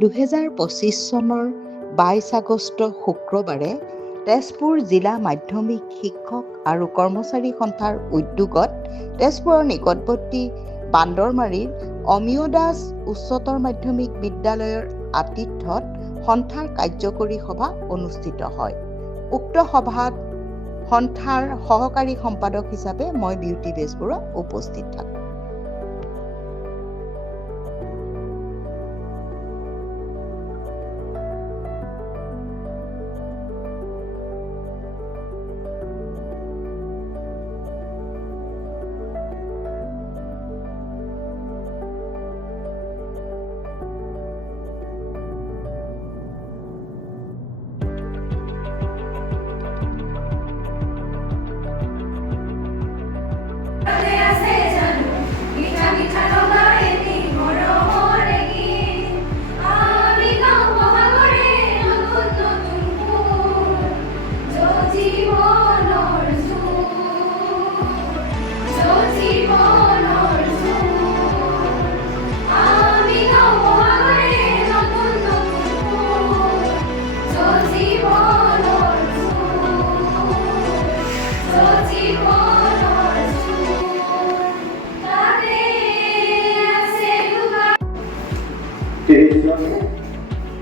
2025 চনৰ 22 আগষ্ট শুক্ৰবাৰে তেজপুৰ জিলা মাধ্যমিক শিক্ষক আৰু কৰ্মচাৰী সন্থাৰ উদ্যোগত তেজপুৰৰ নিকটৱৰ্তী বান্দৰমাৰীৰ অমিয় দাস উচ্চতৰ মাধ্যমিক বিদ্যালয়ৰ আতিথ্যত সন্থাৰ কাৰ্যকৰী সভা অনুষ্ঠিত হয়। উক্ত সভাত সন্থাৰ সহকাৰী সম্পাদক হিচাপে মই বিউটি বেজবৰুৱা উপস্থিত থাকোঁ।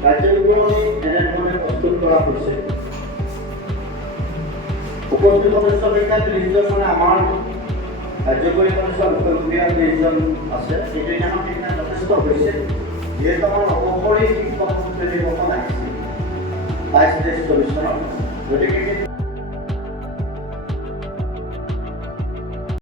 কাৰ্যক্ৰমী এনেধৰণে প্ৰস্তুত কৰা হৈছে। উপস্থিত সদস্য সংখ্যা 30জন মানে আমাৰ কাৰ্যকৰী সদস্য মুখ্যমন্ত্ৰীয়া 30জন আছে। সেইটো সেইদিনা যথেষ্ট হৈছে, যিহেতু আমাৰ অৱসৰী শিক্ষক শ্ৰেণীবৰ্ষ আহিছে 22-24 চনত। গতিকে